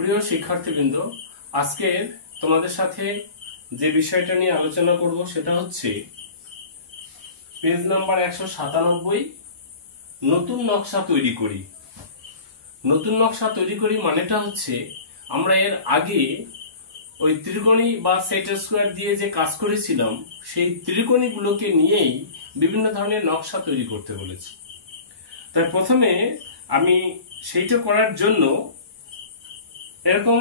প্রিয় শিক্ষার্থীবৃন্দ, আজকে তোমাদের সাথে যে বিষয়টা নিয়ে আলোচনা করব সেটা হচ্ছে পেজ নাম্বার 197, নতুন নকশা তৈরি করি। নতুন নকশা তৈরি করি মানেটা হচ্ছে আমরা এর আগে ওই ত্রিকোণী বা সেট স্কোয়ার দিয়ে যে কাজ করেছিলাম সেই ত্রিকোণীগুলোকে নিয়েই বিভিন্ন ধরনের নকশা তৈরি করতে বলেছি। তাই প্রথমে আমি সেইটা করার জন্য এরকম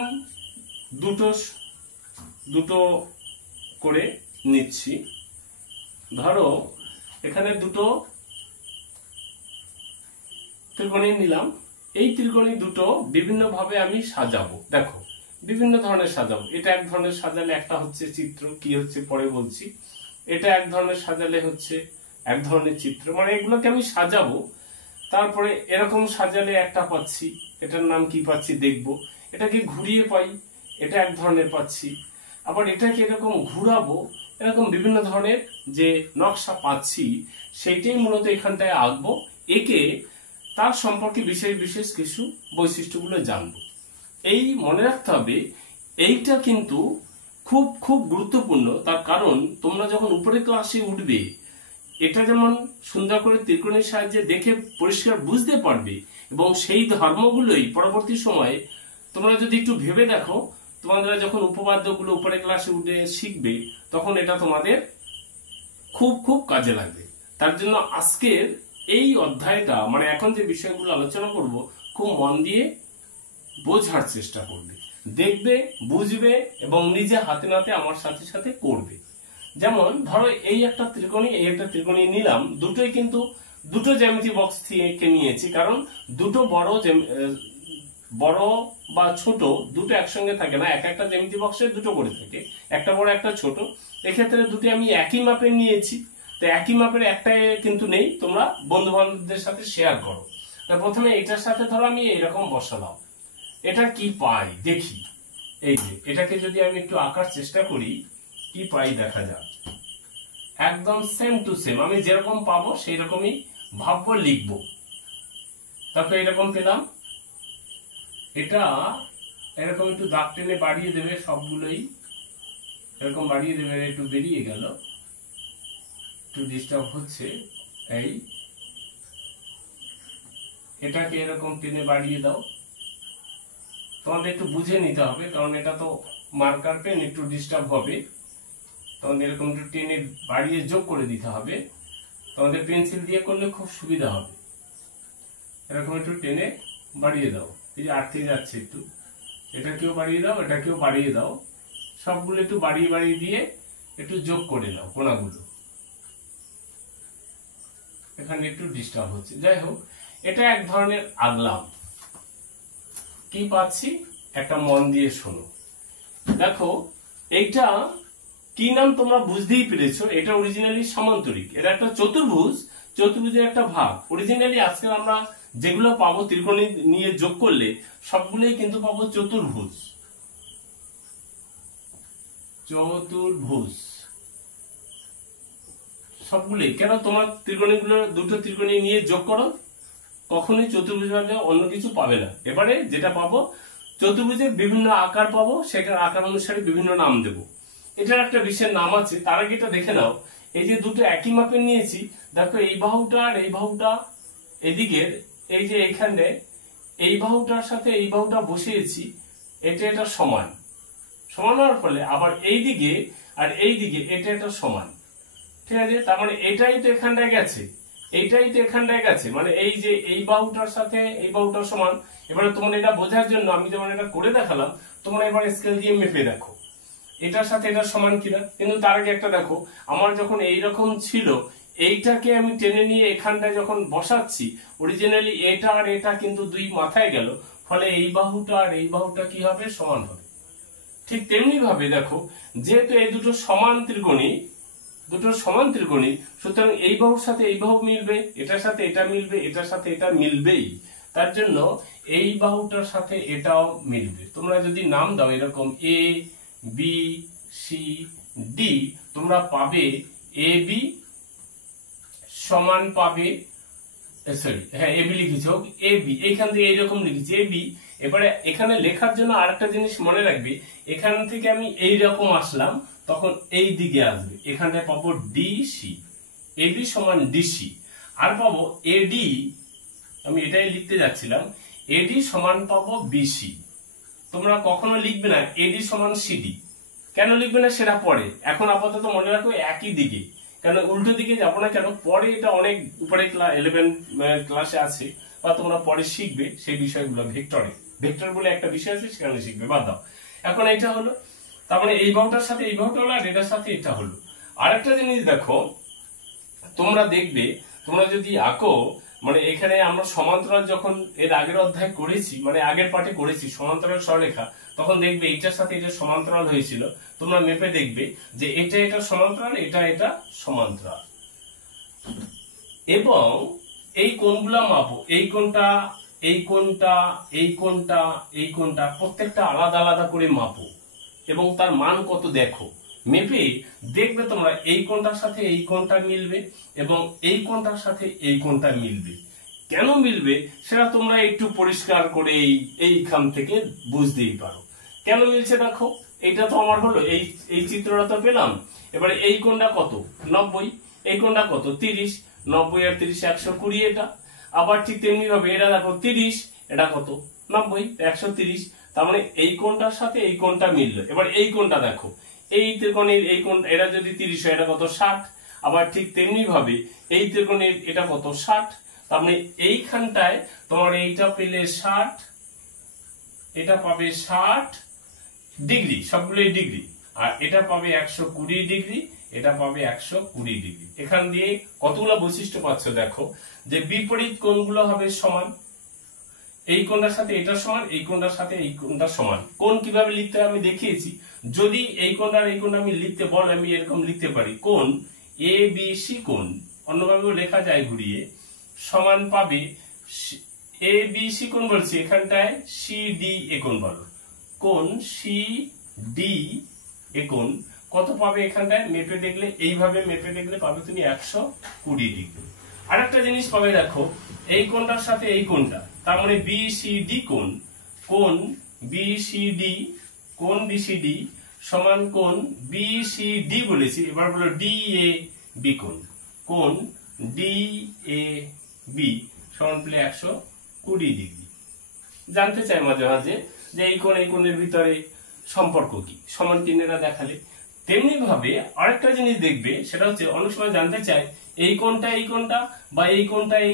দুটো করে নিচ্ছি। ধরো এখানে দুটো ত্রিকোণী নিলাম, এই ত্রিকোণী দুটো বিভিন্ন ভাবে আমি সাজাবো। দেখো বিভিন্ন ধরনের সাজাবো। এটা এক ধরনের সাজালে একটা হচ্ছে চিত্র, কি হচ্ছে পরে বলছি। এটা এক ধরনের সাজালে হচ্ছে এক ধরনের চিত্র, মানে এগুলোকে আমি সাজাবো। তারপরে এরকম সাজালে একটা পাচ্ছি, এটার নাম কি পাচ্ছি দেখবো। এটাকে ঘুরিয়ে পাই, এটা এক ধরনের পাচ্ছি। আবার এটাকে এরকম ঘুরাবো, এরকম বিভিন্ন ধরনের যে নকশা পাচ্ছি সেইটাই মূলত এখানটায় আঁকবো। একে তার সম্পর্কে বিশেষ বিশেষ কিছু বৈশিষ্ট্যগুলো জানবো। এই মনে রাখতে হবে, এইটা কিন্তু খুব খুব গুরুত্বপূর্ণ। তার কারণ তোমরা যখন উপরে ক্লাসে উঠবে, এটা যেমন সুন্দর করে ত্রিকোণের সাহায্যে দেখে পরিষ্কার বুঝতে পারবে, এবং সেই ধর্মগুলোই পরবর্তী সময়ে তোমরা যদি একটু ভেবে দেখো, তোমরা যখন উপপাদ্যগুলো উপরে ক্লাসে উঠে শিখবে, তখন এটা তোমাদের খুব খুব কাজে লাগবে। তার জন্য আজকের এই অধ্যায়টা, মানে এখন যে বিষয়গুলো আলোচনা করব, খুব মন দিয়ে বোঝার চেষ্টা করবে, দেখবে, বুঝবে এবং নিজে হাতে নাতে আমার সাথে সাথে করবে। যেমন ধরো এই একটা ত্রিকোণী, এই একটা ত্রিকোণী নিলাম, দুটোই কিন্তু দুটো জ্যামিতি বক্স থেকে নিয়েছি, কারণ দুটো বড় বা ছোট দুটো একসঙ্গে থাকে না, এক একটা জ্যামিতি বক্সে দুটো করে থাকে, একটা বড় একটা ছোট। এক্ষেত্রে দুটো আমি একই মাপের নিয়েছি, তো একই মাপের একটাই কিন্তু নেই, তোমরা বন্ধু বান্ধবদের সাথে শেয়ার করো। তা প্রথমে এটার সাথে ধরো আমি এরকম বসালাম, এটা কি পাই দেখি। এই যে এটাকে যদি আমি একটু আঁকার চেষ্টা করি, কি পাই দেখা যাক। একদম সেম টু সেম, আমি যেরকম পাবো সেই রকমই ভাববো, লিখবো। তারপর এরকম পেলাম, এটা এরকম একটু দাগ টেনে বাড়িয়ে দেবে, সবগুলোই এরকম বাড়িয়ে দেবে। একটু বেরিয়ে গেল, একটু ডিস্টার্ব হচ্ছে। এই এটাকে এরকম টেনে বাড়িয়ে দাও। তোমাদের একটু বুঝে নিতে হবে, কারণ এটা তো মার্কার পেন, একটু ডিস্টার্ব হবে। তোমাদের এরকম একটু টেনে বাড়িয়ে যোগ করে দিতে হবে। তোমাদের পেন্সিল দিয়ে করলে খুব সুবিধা হবে। এরকম একটু টেনে বাড়িয়ে দাও, এই যে আটকে যাচ্ছে একটু, এটাকেও বাড়িয়ে দাও, এটাকেও বাড়িয়ে দাও। সবগুলো একটু বাড়িয়ে বাড়িয়ে দিয়ে একটু যোগ করে দাও কোণাগুলো। এখানে একটু ডিস্টার্ব হচ্ছে, যাই হোক। এটা এক ধরনের আগলাম। কি পাচ্ছি একটা মন দিয়ে শোনো। দেখো এইটা কি নাম তোমরা বুঝতেই পেরেছো, এটা অরিজিনালি সামান্তরিক। এটা একটা চতুর্ভুজ, চতুর্ভুজের একটা ভাগ। অরিজিনালি আজকে আমরা যেগুলো পাবো ত্রিকোণী নিয়ে যোগ করলে সবগুলোই কিন্তু পাবো চতুর্ভুজ। চতুর্ভুজ সবগুলোই। কেন তোমার ত্রিকোণীগুলো দুটো ত্রিকোণী নিয়ে যোগ করো, কখনোই চতুর্ভুজ ভাবে অন্য কিছু পাবে না। এবারে যেটা পাবো চতুর্ভুজের বিভিন্ন আকার পাবো, সেটার আকার অনুসারে বিভিন্ন নাম দেব। এটার একটা বিশেষ নাম আছে। তার আগে এটা দেখে নাও, এই যে দুটো একই মাপের নিয়েছি, দেখো এই বাহুটা আর এই বাহুটা এদিকের, এই যে এখানে এই বাহুটার সাথে এই বাহুটা বসিয়েছি, এটা সমান। সমান হওয়ার ফলে আবার এই দিকে আর এই দিকে এটা সমান, ঠিক আছে। তার মানে এটাই তো এখানটায় গেছে, এইটাই তো এখানটায় গেছে, মানে এই যে এই বাহুটার সাথে এই বাহুটার সমান। এবারে তোমার এটা বোঝার জন্য আমি যেমন এটা করে দেখালাম, তোমরা এবার স্কেল দিয়ে মেপে দেখো এটার সাথে এটা সমান কিনা। কিন্তু তার আগে একটা দেখো, আমার যখন এইরকম ছিল, এইটাকে আমি টেনে নিয়ে এখানটায় যখন বসাচ্ছি, অরিজিনালি এটা আর এটা কিন্তু দুই মাথায় গেল, ফলে এই বাহুটা আর এই বাহুটা কি হবে, সমান হবে। ঠিক তেমনি ভাবে দেখো, যেহেতু এই দুটো সমান ত্রিকোণী, সুতরাং এই বাহুর সাথে এই বাহু মিলবে, এটার সাথে এটা মিলবে, এটার সাথে এটা মিলবেই। তার জন্য এই বাহুটার সাথে এটাও মিলবে। তোমরা যদি নাম দাও এরকম এ বি সি ডি, তোমরা পাবে এ বি সমান পাবে সরি, হ্যাঁ এবি লিখেছি, হোক এবি, এইখান থেকে এইরকম লিখেছি এবি। এবারে এখানে লেখার জন্য আরেকটা জিনিস মনে রাখবে, এখান থেকে আমি এইরকম আসলাম, তখন এই দিকে আসবে, এখানটায় পাবো ডিসি, এবি সমান ডিসি, আর পাবো এডি, আমি এটাই লিখতে যাচ্ছিলাম, এডি সমান পাবো বিসি। তোমরা কখনো লিখবে না এডি সমান সিডি, কেন লিখবে না সেটা পরে, এখন আপাতত মনে রাখো একই দিকে, কেন উল্টো দিকে যাবো না কেন, পরে এটা অনেক উপরে 11 ক্লাসে আছে, বা তোমরা পরে শিখবে সেই বিষয়গুলো। ভেক্টর বলে একটা বিষয় আছে, সেখানে শিখবে, বাদ দাও। এখন এটা হলো, তার মানে এই বাহুটার সাথে এই বাহুটা হলো, আর এটার সাথে এটা হলো। আরেকটা জিনিস দেখো, তোমরা দেখবে, তোমরা যদি আঁকো, মানে এখানে আমরা সমান্তরাল যখন এর আগের অধ্যায় করেছি, মানে আগের পাঠে করেছি সমান্তরাল সরলরেখা, তখন দেখবে এইটার সাথে এটা সমান্তরাল হয়েছিল, তোমরা মেপে দেখবে যে এটা সমান্তরাল, এটা সমান্তরাল। এবং এই কোণগুলা মাপো, এই কোণটা, এই কোণটা, এই কোণটা, এই কোণটা, প্রত্যেকটা আলাদা আলাদা করে মাপো এবং তার মান কত দেখো, মেপে দেখবে তোমরা এই কোণটার সাথে এই কোণটা মিলবে এবং এই কোণটার সাথে এই কোণটা মিলবে। কেন মিলবে সেটা তোমরা একটু পরিষ্কার করে এইখান থেকে বুঝতেই পারো। কেন মিলছে দেখো, এইটা তো আমার হলো, এই চিত্রটা তো পেলাম। এবারে এই কোণটা কত 90, এই কোণটা কত 30, 90 আর 30 120, এটা আবার ঠিক তেমনি ভাবে এটা দেখো 30, এটা কত 90, 130, তার মানে এই কোণটার সাথে এই কোণটা মিললো। এবার এই কোণটা দেখো, এই ত্রিকোণের এই কোণ, এটা যদি 30 হয় এটা কত 60, আবার ঠিক তেমনি ভাবে এই ত্রিকোণের এটা কত 60, তার মানে এইখানটায় তোমার এইটা পেলে 60, এটা পাবে 60 ডিগ্রি, সবগুলোই ডিগ্রি, আর এটা পাবে 120 ডিগ্রি, এটা পাবে 120 ডিগ্রি। এখান দিয়ে কতগুলো বৈশিষ্ট্য পাচ্ছ দেখো, যে বিপরীত কোণগুলো হবে সমান, এই কোণটার সাথে এটা সমান, এই কোণটার সাথে এই কোণটা সমান। কোণ কিভাবে লিখতে হয় আমি দেখিয়েছি, যদি এই কোণটা এই কোণটা আমি লিখতে বলে আমি এরকম লিখতে পারি, কোণ এ বি সি কোণ, অন্যভাবেও লেখা যায় ঘুরিয়ে, সমান পাবে এ বি সি কোণ বলছি, এখানটায় সি ডি এ কোণ বলো, কোণ সি ডি এ কোণ কত পাবে, এখানটায় মেপে দেখলে, এইভাবে মেপে দেখলে পাবে তুমি 120 ডিগ্রি। আরেকটা জিনিস পাবে দেখো, এই কোণটার সাথে এই কোণটা, তার মানে বিসিডি কোণ, কোণ বিসিডি, কোণ বিসিডি সমান কোণ বিসিডি বলেছি, এবার বলো ডি এ বি কোণ, কোণ ডি এ বি সমান পেলে 120 ডিগ্রি। জানতে চাই মাঝে মাঝে যে এই কোণের ভিতরে সম্পর্ক কি, সমান চিহ্নটা দেখালে। তেমনি ভাবে আরেকটা জিনিস দেখবে, সেটা হচ্ছে অনেক সময় জানতে চাই এই কোণটা বা এই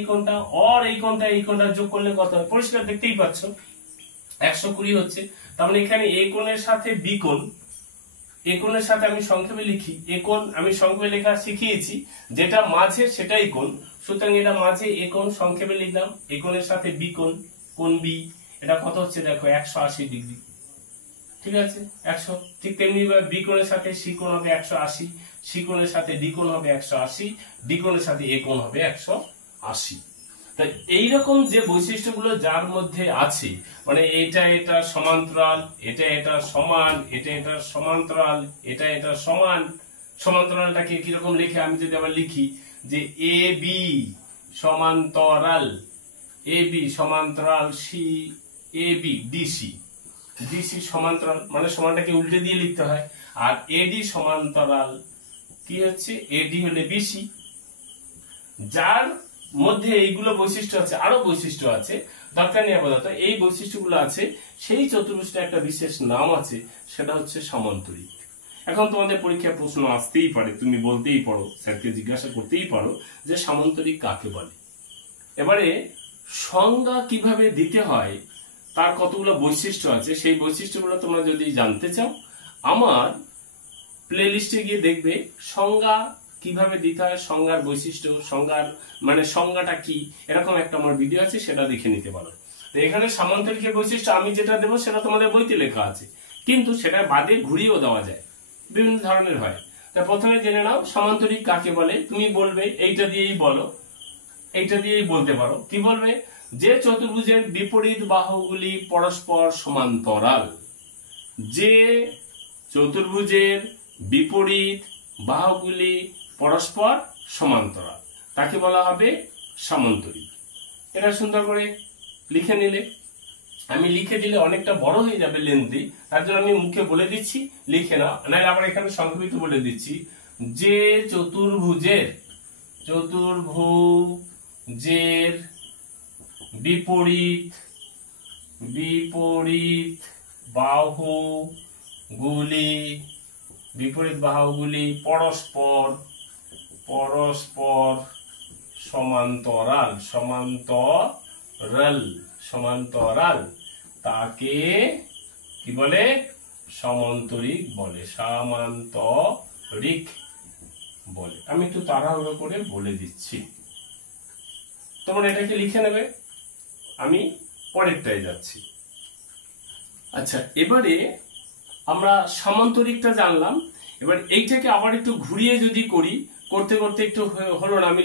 কোণটা আর এই কোণটা যোগ করলে কত হয়, পরিষ্কার দেখতেই পাচ্ছ 120 হচ্ছে। তার মানে এখানে এ কোণের সাথে বি কোণ, এ কোণের সাথে আমি সংক্ষেপে লিখি, এ কোণ আমি সংক্ষেপে লেখা শিখিয়েছি, যেটা মাঝে সেটাই কোণ, সুতরাং এটা মাঝে এ কোণ সংক্ষেপে লিখলাম, এ কোণের সাথে বি কোণ, কোণ বি, এটা কত হচ্ছে দেখো 180 ডিগ্রি, ঠিক আছে 100। ঠিক তেমনি বি কোণের সাথে সি কোণ হবে 180, সি কোণের সাথে ডি কোণ হবে 180, ডি কোণের সাথে এ কোণ হবে 180। তাই এইরকম যে বৈশিষ্ট্যগুলো যার মধ্যে আছে, মানে এটা সমান্তরাল, এটা সমান, এটা সমান্তরাল, এটা সমান, সমান্তরালটাকে কিরকম লিখে, আমি যদি আবার লিখি যে এ বি সমান্তরাল, এ বি সমান্তরাল C A B DC, DC সমান্তরাল মানে সমানটাকে উল্টে দিয়ে লিখতে হয়, আর এডি সমান্তরাল কি হচ্ছে, এডি হলে বিসি। যার মধ্যে এইগুলো বৈশিষ্ট্য আছে, আরো বৈশিষ্ট্য আছে, দরকার নেই আপাতত, এই বৈশিষ্ট্যগুলো আছে, সেই চতুর্ভুজটা একটা বিশেষ নাম আছে, সেটা হচ্ছে সামান্তরিক। এখন তোমাদের পরীক্ষায় প্রশ্ন আসতেই পারে, তুমি বলতেই পারো, স্যারকে জিজ্ঞাসা করতেই পারো যে সামান্তরিক কাকে বলে। এবারে সংজ্ঞা কিভাবে দিতে হয়, তার কতগুলো বৈশিষ্ট্য আছে, সেই বৈশিষ্ট্যগুলো তোমরা যদি জানতে চাও আমার প্লে লিস্টে গিয়ে দেখবে সংজ্ঞা কিভাবে দিতে হয়, সংজ্ঞার বৈশিষ্ট্য, সংজ্ঞার মানে সংজ্ঞাটা কি, এরকম একটা আমার ভিডিও আছে, সেটা দেখে নিতে পারো। তো এখানে সামান্তরিকের বৈশিষ্ট্য আমি যেটা দেবো সেটা তোমাদের বইতে লেখা আছে, কিন্তু সেটা বাদে ঘুরিয়েও দেওয়া যায়, বিভিন্ন ধরনের হয়। তা প্রথমে জেনে নাও সামান্তরিক কাকে বলে। তুমি বলবে এইটা দিয়েই বলো, এইটা দিয়েই বলতে পারো, কি বলবে, যে চতুর্ভুজের বিপরীত বাহুগুলি পরস্পর সমান্তরাল, যে চতুর্ভুজের বিপরীত বাহুগুলি পরস্পর সমান্তরাল, তাকে বলা হবে সামান্তরিক। এটা সুন্দর করে লিখে নিলে, আমি লিখে দিলে অনেকটা বড় হয়ে যাবে লেন্থি, তার জন্য আমি মুখে বলে দিচ্ছি, লিখে নাও, নাহলে আবার এখানে সংক্ষেপিত বলে দিচ্ছি। যে চতুর্ভুজের বিপরীত বাহুগুলি পরস্পর সমান্তরাল তাকে কি বলে? সমান্তরিক বলে। আমি একটু তাড়াহুড়ো করে বলে দিচ্ছি, তোমরা এটাকে লিখে নেবে, আমি পরেরটায় যাচ্ছি। আচ্ছা, এবারে আমরা সমান্তরিকটা জানলাম, এবার এইটাকে আবার একটু ঘুরিয়ে যদি করি, করতে করতে একটু হলো না, আমি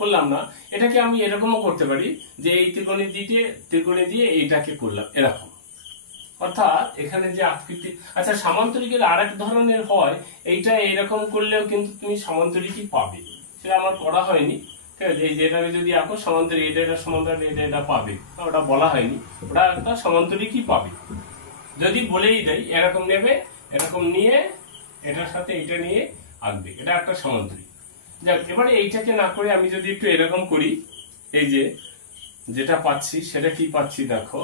করলাম না, এটাকে আমি এরকমও করতে পারি যে এই ত্রিকোণে দিয়ে এইটাকে করলাম এরকম, অর্থাৎ এখানে যে আকৃতি। আচ্ছা, সমান্তরিকের আরেক ধরনের হয়, এইটা এরকম করলেও কিন্তু তুমি সমান্তরিকই পাবে, সেটা আমার করা হয়নি, ঠিক আছে? এই যেটাকে যদি আঁকো সমান্তরিক, এটা সমান্তরাল, এটা পাবে, ওটা বলা হয়নি, ওটা একটা সমান্তরিকই পাবে। যদি বলেই দেয় এরকম নেবে, এরকম নিয়ে এটার সাথে এটা নিয়ে আঁকবে, এটা একটা সমান্তরিক। যাক, এবারে এইটাকে না করে আমি যদি একটু এরকম করি, এই যে যেটা পাচ্ছি সেটা কি পাচ্ছি দেখো,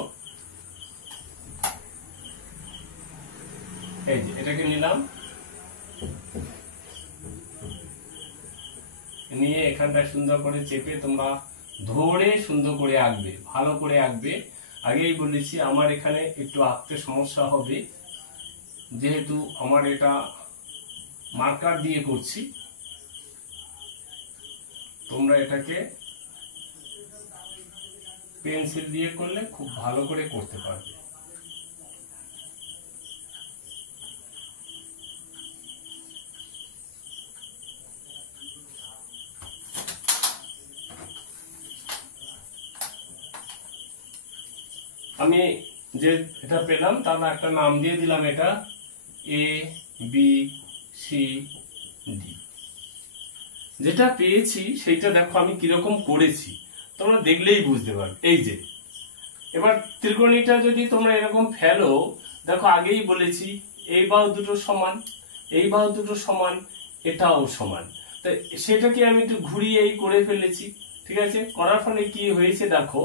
এই যে এটাকে নিলাম, নিয়ে এখানটা সুন্দর করে চেপে তোমরা ধরে সুন্দর করে আঁকবে, ভালো করে আঁকবে। আগেই বলেছি আমার এখানে একটু আঁকতে সমস্যা হবে, যেহেতু আমার এটা মার্কার দিয়ে করছি, তোমরা এটাকে পেন্সিল দিয়ে করলে খুব ভালো করে করতে পারবে। আমি যে এটা পেলাম তার একটা নাম দিয়ে দিলাম, এটা ABCD। যেটা পেয়েছি সেইটা দেখো আমি কিরকম করেছি, তোমরা দেখলেই বুঝতে পারবে। এই যে এবার ত্রিকোণীটা যদি তোমরা এরকম ফেলো, দেখো আগেই বলেছি এই বাহু দুটো সমান, এই বাহু দুটো সমান, এটাও সমান, তাই সেটাকে আমি একটু ঘুরিয়ে করে ফেলেছি, ঠিক আছে? করার ফলে কি হয়েছে দেখো,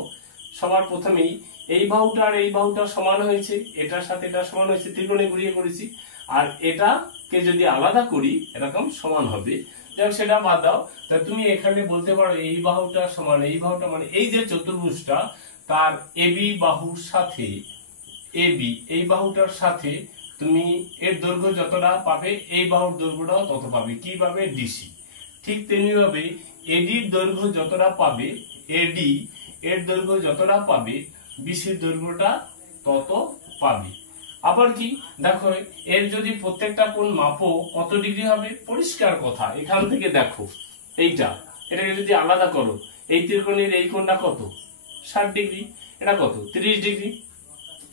সবার প্রথমেই এই বাহুটা আর এই বাহুটা সমান হয়েছে, এটার সাথে এটা সমান হয়েছে, ত্রিকোণে ঘুরিয়ে করেছি, আর এটাকে যদি আলাদা করি এরকম সমান হবে। যাক, সেটা বাদ দাও, তা তুমি এখানে বলতে পারো এই বাহুটা সমান এই বাহুটা, মানে এই যে চতুর্ভুজটা তার AB বাহুর সাথে এই বাহুটার সাথে তুমি এর দৈর্ঘ্য যতটা পাবে এই বাহুর দৈর্ঘ্যটাও তত পাবে, কি পাবে? DC। ঠিক তেমনি ভাবে ADর দৈর্ঘ্য যতটা পাবে, AD এর দৈর্ঘ্য যতটা পাবে, BCর দৈর্ঘ্যটা তত পাবে। আবার কি দেখো, এর যদি প্রত্যেকটা কোণ মাপো কত ডিগ্রি হবে, পরিষ্কার কথা, এখান থেকে দেখো এটাকে যদি আলাদা করো, এই ত্রিকোণের এই কোণটা কত? 60 ডিগ্রি, এটা কত? 30 ডিগ্রি।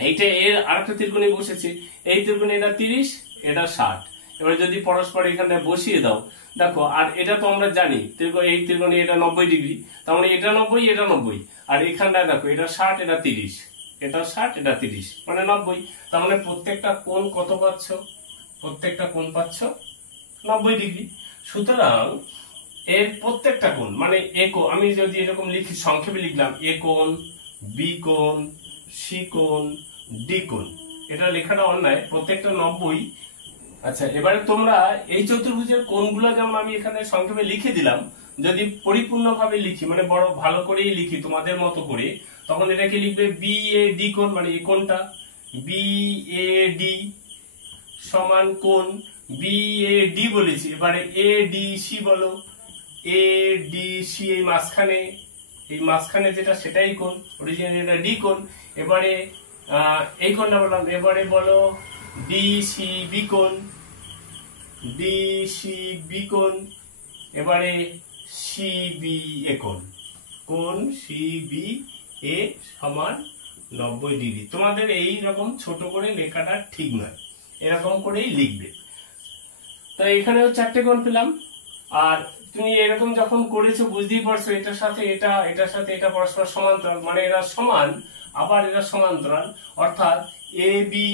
এইটা এর আরেকটা ত্রিকোণে বসেছে, এই ত্রিকোণে এটা 30, এটা 60। এবার যদি পরস্পর এখানে বসিয়ে দাও, দেখো, আর এটা তো আমরা জানি এই ত্রিকোণে এটা 90 ডিগ্রি, তার মানে এটা 90, এটা 90, আর এখানটায় দেখো এটা 60, এটা 30, এটা 60, এটা 30, মানে 90। তার মানে প্রত্যেকটা কোণ কত পাচ্ছ? প্রত্যেকটা কোণ পাচ্ছ 90 ডিগ্রি। সুতরাং এর প্রত্যেকটা কোণ মানে আমি যদি এরকম লিখি, সংক্ষেপে লিখলাম A কোণ, B কোণ, C কোণ, D কোণ, এটা লেখাটা অন্যায়, প্রত্যেকটা 90। আচ্ছা, এবারে তোমরা এই চতুর্ভুজের কোণগুলো যেমন আমি এখানে সংক্ষেপে লিখে দিলাম, যদি পরিপূর্ণভাবে লিখি, মানে বড় ভালো করেই লিখি তোমাদের মতো করে, তখন এটাকে লিখবে BAD কোণ, মানে এই কোণটা BAD সমান কোণ BAD বলেছি, এবারে ADC বলো, ADC এই মাঝখানে যেটা সেটাই কোণ, অরিজিনাল এটা D কোণ। এবারে এই কোণটা বললাম, এবারে বলো DCB কোণ, এবারে CBA কোণ CBA সমান 90 ডিগ্রি। তোমাদের এই রকম ছোট করে লেখাটা ঠিক নয়, এরকম করেই লিখবে। তো এখানেও 4টে কোণ পেলাম, আর তুমি এরকম যখন করেছো বুঝতেই পারছো এটার সাথে এটা, এটার সাথে এটা পরস্পর সমান্তরাল, মানে এরা সমান আবার এরা সমান্তরাল, অর্থাৎ এ বি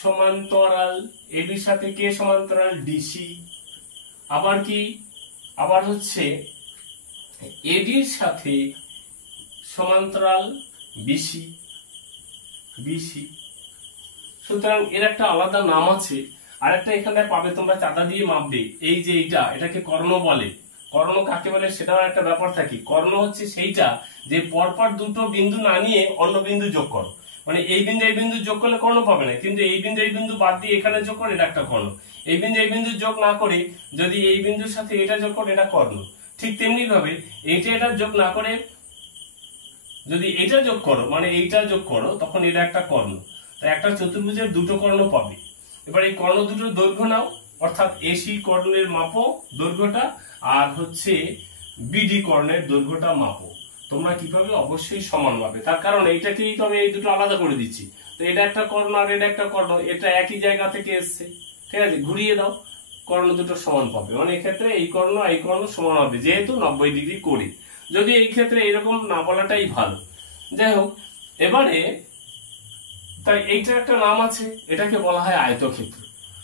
সমান্তরাল, এ বির সাথে কে সমান্তরাল, ডিসি। আবার কি, আবার হচ্ছে এডির সাথে সমান্তরাল বিসি, বিসি। সুতরাং এর একটা আলাদা নাম আছে। আর একটা এখানে পাবে তোমরা চাঁদা দিয়ে মাপবে, এই যে এইটা, এটাকে কর্ণ বলে। কর্ণ কাকে বলে সেটাও একটা ব্যাপার থাকে। কর্ণ হচ্ছে সেইটা যে পরপর দুটো বিন্দু না নিয়ে অন্য বিন্দু যোগ করো, মানে এই বিন্দু এই বিন্দু যোগ করলে কর্ণ পাবে না, কিন্তু এই বিন্দু এই বিন্দু বাদ দিয়ে এখানে যোগ করে এটা একটা কর্ণ। এই বিন্দু এই বিন্দু যোগ না করে যদি এই বিন্দুর সাথে এটা যোগ করে এটা কর্ণ। ঠিক তেমনি ভাবে এইটা এটা যোগ না করে যদি এটা যোগ করো, মানে এইটা যোগ করো, তখন এটা একটা কর্ণ। তাই একটা চতুর্ভুজের দুটো কর্ণ পাবে। এবার এই কর্ণ দুটোর দৈর্ঘ্য নাও, অর্থাৎ এসি কর্ণের মাপো দৈর্ঘ্যটা, আর হচ্ছে বিডি কর্ণের দৈর্ঘ্যটা মাপো। তোমরা কি পাবে, অবশ্যই সমান পাবে। তার কারণ এইটাকেই তো আমি এই দুটো আলাদা করে দিচ্ছি। তো এটা একটা কর্ণ আর এটা একটা কর্ণ, এটা একই জায়গা থেকে এসছে, ঠিক আছে, ঘুরিয়ে দাও, কর্ণ দুটো সমান পাবে। মানে এক্ষেত্রে এই কর্ণ এই কর্ণ সমান হবে, যেহেতু 90 ডিগ্রি করি। যদি এই ক্ষেত্রে এরকম না বলাটাই ভালো। যাই হোক, এবারে তাই এইটার একটা নাম আছে, এটাকে বলা হয় আয়তক্ষেত্র।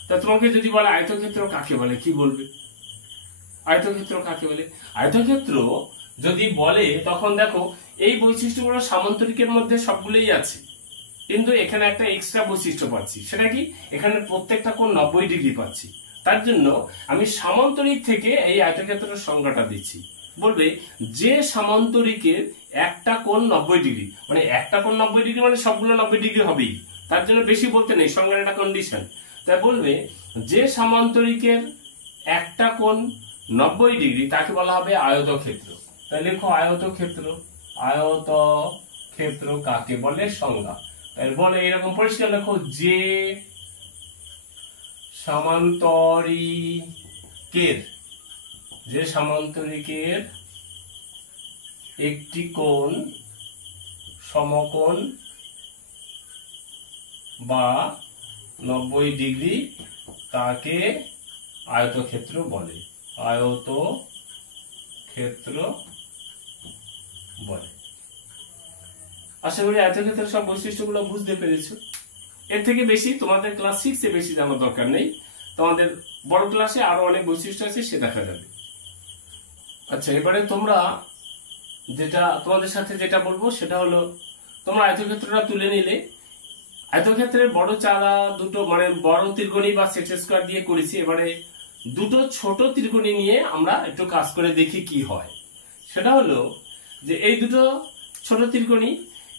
তা তোমাকে যদি বলে আয়তক্ষেত্র কাকে বলে, কি বলবে? আয়তক্ষেত্র কাকে বলে? আয়তক্ষেত্র যদি বলে তখন দেখো এই বৈশিষ্ট্যগুলো সামান্তরিকের মধ্যে সবগুলোই আছে, কিন্তু এখানে একটা এক্সট্রা বৈশিষ্ট্য পাচ্ছি। সেটা কি, এখানে প্রত্যেকটা কোণ 90 ডিগ্রি পাচ্ছি। তার জন্য আমি সামান্তরিক থেকে এই আয়তক্ষেত্রের সংজ্ঞাটা দিচ্ছি। বলবে যে সামান্তরিকের একটা কোণ 90 ডিগ্রি, মানে একটা কোণ 90 ডিগ্রি মানে সবগুলো 90 ডিগ্রি হবেই, তার জন্য বেশি বলতে নেই, সংজ্ঞার একটা কন্ডিশন। তাই বলবে যে সামান্তরিকের একটা কোণ 90 ডিগ্রি তাকে বলা হবে আয়তক্ষেত্র। তাই লেখো আয়তক্ষেত্র। আয়তক্ষেত্র কাকে বলে, সংজ্ঞা। তাই বলে এরকম পরিষ্কার লেখো, যে সামান্তরিকের একটি কোণ সমকোণ বা 90 ডিগ্রি তাকে আয়তক্ষেত্র বলে। আয়তক্ষেত্র বলে। আশা করি আয়তক্ষেত্রের সব বৈশিষ্ট্যগুলো বুঝতে পেরেছো। এর থেকে বেশি তোমাদের ক্লাস 6 এ বেশি জানার দরকার নেই, তোমাদের বড় ক্লাসে আরো অনেক বৈশিষ্ট্য আছে, সে দেখা যাবে। আচ্ছা, এবারে তোমরা তোমাদের সাথে যেটা বলবো সেটা হলো, তোমরা আয়তক্ষেত্রটা তুলে নিলে। আয়তক্ষেত্রের বড় চাঁদা দুটো, মানে বড় ত্রিকোণী বা সেট স্কয়ার দিয়ে করেছি। এবারে দুটো ছোট ত্রিকোণী নিয়ে আমরা একটু কাজ করে দেখি কি হয়। সেটা হলো যে এই দুটো ছোট ত্রিকোণী,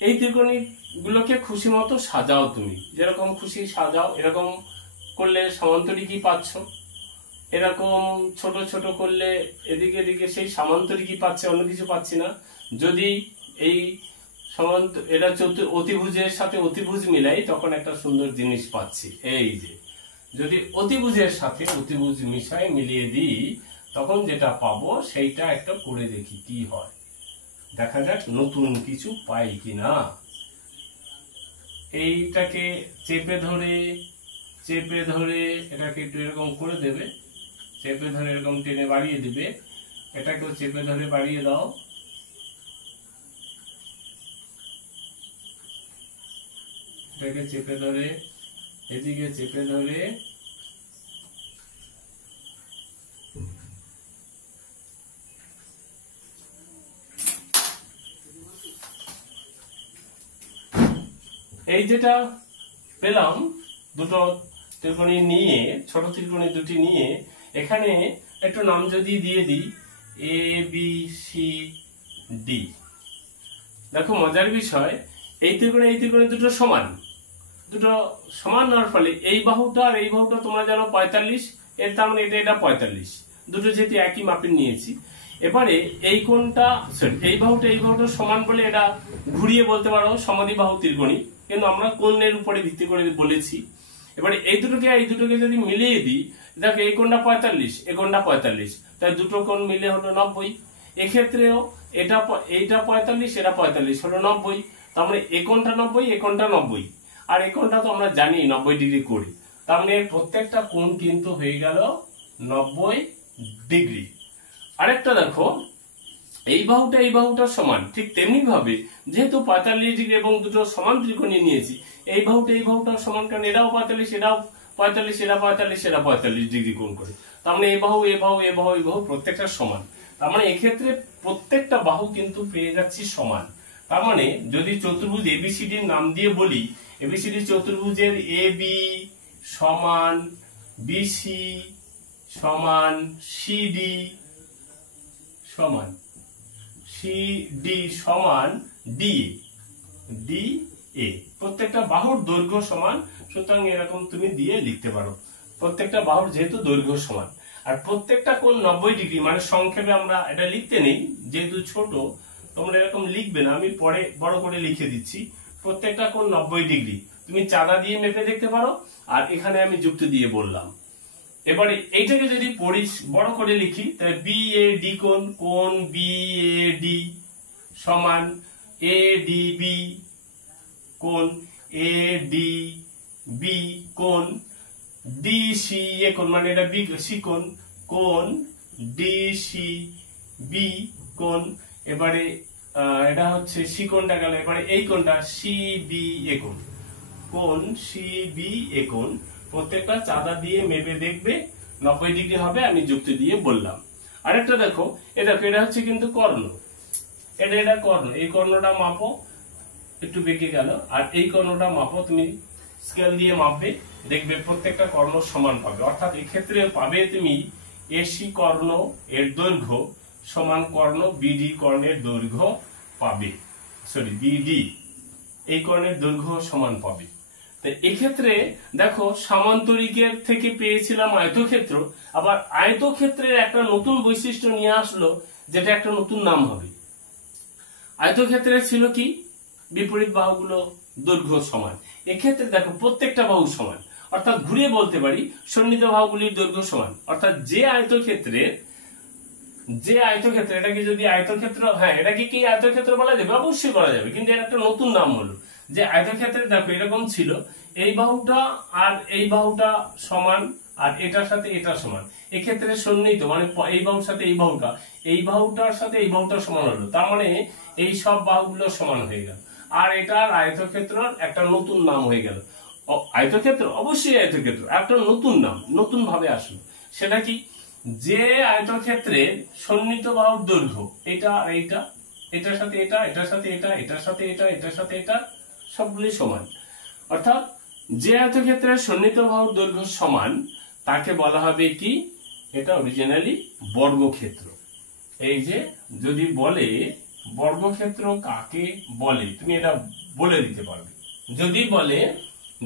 এই ত্রিকোণী গুলোকে খুশি মতো সাজাও, তুমি যেরকম খুশি সাজাও। এরকম করলে সমান্তরিকই পাচ্ছ, এরকম ছোট ছোট করলে এদিকে এদিকে সেই সমান্তরিকই পাচ্ছে, অন্য কিছু পাচ্ছি না। যদি এই এটা অতিভুজের সাথে অতিভুজ মিলাই তখন একটা সুন্দর জিনিস পাচ্ছি। এই যে যদি অতিভুজের সাথে অতিভুজ মিলিয়ে দিই তখন যেটা পাবো সেইটা একটা করে দেখি কি হয়, দেখা যাক নতুন কিছু পাই কিনা। এইটাকে চেপে ধরে এটাকে একটু এরকম করে দেবে, চেপে ধরে এরকম টেনে বাড়িয়ে দিবে। এটাকেও চেপে ধরে বাড়িয়ে দাও। এটাকে চেপে ধরে, এদিকে চেপে ধরে, এই যেটা পেলাম দুটো ত্রিকোণী নিয়ে, ছোট ত্রিকোণী দুটি নিয়ে এখানে একটু নাম যদি দিয়ে দিই এ বি সি ডি। দেখো মজার বিষয়, এই ত্রিকোণী দুটো সমান হওয়ার ফলে এই বাহুটা আর এই বাহুটা তোমরা জানো 45, এর তার মানে এটা 45, দুটো যেহেতু একই মাপের নিয়েছি। এবারে এই কোণটা এই বাহুটা সমান বলে এটা ঘুরিয়ে বলতে পারো সমাদ্বিবাহু ত্রিকোণী, কিন্তু আমরা কোণের উপরে ভিত্তি করে বলেছি। এবারে এই দুটোকে যদি মিলিয়ে দিই, দেখো এই কোণটা 45, এই কোণটা 45, তাই দুটো কোণ মিলে হলো 90। এক্ষেত্রেও এইটা 45, এটা 45 হলো 90। তার মানে এই কোণটা 90, এই কোণটা 90, আর এই কোণটা তো আমরা জানি 90 ডিগ্রি করি। তার মানে প্রত্যেকটা কোণ কিন্তু হয়ে গেল 90 ডিগ্রি। আরেকটা দেখো, এই বাহুটার সমান, ঠিক তেমনি ভাবে যেহেতু 45 ডিগ্রি এবং দুটো সমান ত্রিকোণী নিয়েছি, এই বাহুটার সমান, কারণ এটাও 45, এটাও 45, এটা 45, এটা 45 ডিগ্রি কোণ করে। তার মানে এই বাহু প্রত্যেকটা সমান। তার মানে এক্ষেত্রে প্রত্যেকটা বাহু কিন্তু পেয়ে যাচ্ছি সমান। তার মানে যদি চতুর্ভুজ এবিসিডির নাম দিয়ে বলি, এবিসিডি চতুর্ভুজের এ বি সমান বিসি সমান সিডি সমান সিডি সমান ডি এ, প্রত্যেকটা বাহুর দৈর্ঘ্য সমান। সুতরাং এরকম তুমি দিয়ে লিখতে পারো, প্রত্যেকটা বাহুর যেহেতু দৈর্ঘ্য সমান। আর প্রত্যেকটা কোণ 90 ডিগ্রি, মানে সংক্ষেপে আমরা এটা লিখতে নেই, যেহেতু ছোট তোমরা এরকম লিখবে না, আমি পরে বড় করে লিখে দিচ্ছি। প্রত্যেকটা কোণ 90 ডিগ্রি, তুমি চাঁদা দিয়ে মেপে দেখতে পারো, আর এখানে আমি যুক্তি দিয়ে বললাম। এবারে এইটাকে যদি বড় করে লিখি, তাহলে বিএডি কোণ বিএডি সমান এডিবি কোণ এডিবি কোণ ডিসিএ কোণ, মানে এটা বি সি কোণ ডিসিবি কোণ। এবারে এটা হচ্ছে সি কোণটা গেল, এবারে এই কোণটা সিবিএ কোণ সিবিএ কোণ। প্রত্যেকটা চাঁদা দিয়ে মেপে দেখবে 90 ডিগ্রি হবে, আমি যুক্তি দিয়ে বললাম। আরেকটা দেখো, এটা হচ্ছে কিন্তু কর্ণ, এটা কর্ণ, এই কর্ণটা মাপো, একটু বেঁকে গেল, আর এই কর্ণটা মাপো, তুমি স্কেল দিয়ে মাপবে, দেখবে প্রত্যেকটা কর্ণ সমান পাবে। অর্থাৎ এক্ষেত্রে পাবে তুমি এসি কর্ণ এর দৈর্ঘ্য সমান কর্ণ বিডি কর্ণের দৈর্ঘ্য পাবে, বিডি এই কর্ণের দৈর্ঘ্য সমান পাবে। তো এক্ষেত্রে দেখো, সামান্তরিকের থেকে পেয়েছিলাম আয়তক্ষেত্র, আবার আয়তক্ষেত্রের একটা নতুন বৈশিষ্ট্য নিয়ে আসলো, যেটা একটা নতুন নাম হবে। আয়তক্ষেত্রের ছিল কি, বিপরীত বাহুগুলো দৈর্ঘ্য সমান। এক্ষেত্রে দেখো প্রত্যেকটা বাহু সমান, অর্থাৎ ঘুরিয়ে বলতে পারি সন্নিহিত বাহুগুলির দৈর্ঘ্য সমান। অর্থাৎ যে আয়তক্ষেত্রে এটাকে যদি আয়তক্ষেত্র, হ্যাঁ এটাকে কি আয়তক্ষেত্র বলা যাবে? অবশ্যই বলা যাবে, কিন্তু এর একটা নতুন নাম হলো যে আয়তক্ষেত্রে দেখো এরকম ছিল, এই বাহুটা আর এই বাহুটা সমান, আর এটার সাথে এটা সমান। এক্ষেত্রে সন্নিহিত মানে এই বাহুর সাথে এই বাহুটার সাথে এই বাহুটা সমান হলো, তার মানে এই সব বাহুগুলো সমান হয়ে গেল। আর এটার আয়তক্ষেত্রের একটা নতুন নাম হয়ে গেল। আয়তক্ষেত্র, অবশ্যই আয়তক্ষেত্র, একটা নতুন নাম, নতুন ভাবে আসলো। সেটা কি, যে আয়তক্ষেত্রের সন্নিহিত বাহুর দৈর্ঘ্য এটা আর এইটা, এটার সাথে এটা, এটার সাথে এটা, এটার সাথে এটা, এটার সাথে এটা, সবগুলি সমান। অর্থাৎ যে আয়তক্ষেত্রের সন্নিহিত বাহুর দৈর্ঘ্য সমান, তাকে বলা হবে কি, এটা অরিজিনালি বর্গক্ষেত্র। এই যে যদি বলে বর্গক্ষেত্র কাকে বলে, তুমি এটা বলে দিতে পারবে।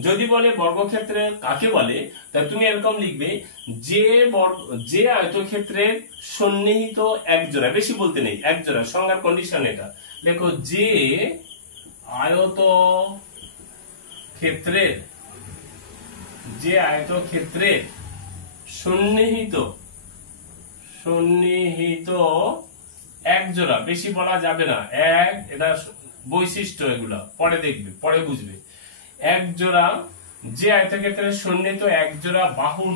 যদি বলে বর্গক্ষেত্র কাকে বলে, তা তুমি এরকম লিখবে, যে আয়তক্ষেত্রের সন্নিহিত একজোড়া, বেশি বলতে নেই, একজোড়া, সংজ্ঞার কন্ডিশন এটা। দেখো, যে আয়তক্ষেত্রের সন্নিহিত একজোড়া, বেশি বলা যাবে না, এটা বৈশিষ্ট্য, এগুলা পরে দেখবে, পরে বুঝবে। একজোড়া, যে আয়তক্ষেত্রের সন্নিহিত একজোড়া বাহুর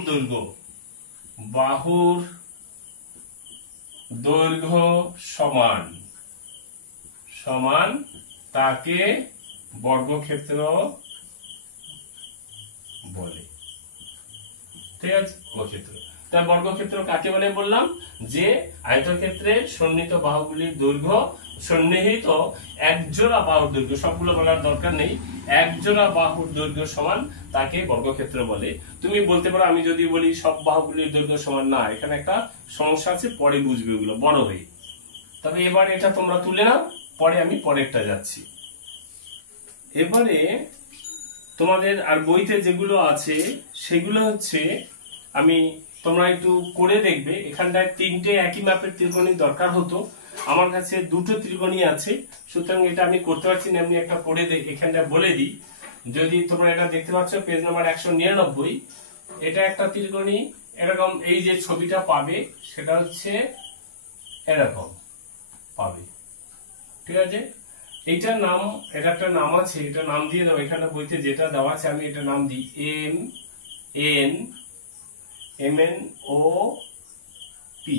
দৈর্ঘ্য সমান তাকে বর্গক্ষেত্র বলে। ঠিক আছে, বর্গক্ষেত্র। তাই বর্গক্ষেত্র কাকে বলে বললাম, যে আয়তক্ষেত্রের সন্নিহিত বাহুগুলির দৈর্ঘ্য, সন্নিহিত একজোড়া বাহুর দৈর্ঘ্য, সবগুলো বলার দরকার নেই, একজোড়া বাহুর দৈর্ঘ্য সমান তাকে বর্গক্ষেত্র বলে। তুমি বলতে পারো, আমি যদি বলি সব বাহুগুলির দৈর্ঘ্য সমান, না, এখানে একটা সমস্যা আছে, পরে বুঝবে ওগুলো বড় হয়ে। তবে এবার এটা তোমরা তুলে নাও, পরে আমি পরেরটা যাচ্ছি। এবারে তোমাদের আর বইতে যেগুলো আছে সেগুলো হচ্ছে, তোমরা একটু করে দেখবে। এখানটায় 3টে একই মাপের ত্রিকোণী দরকার হতো, আমার কাছে 2টো ত্রিকোণী আছে, সুতরাং এটা আমি করতে পারছি না, আমি একটা করে এখানটা বলে দিই। যদি তোমরা এটা দেখতে পাচ্ছ, পেজ নাম্বার 199, এটা একটা ত্রিকোণী, এরকম এই যে ছবিটা পাবে সেটা হচ্ছে এরকম পাবে। ঠিক আছে, এইটার নাম, এটা একটা নাম আছে, এটা নাম দিয়ে দাও। এখানে বইতে যেটা দেওয়া আছে আমি এটা নাম দিই MNO পি।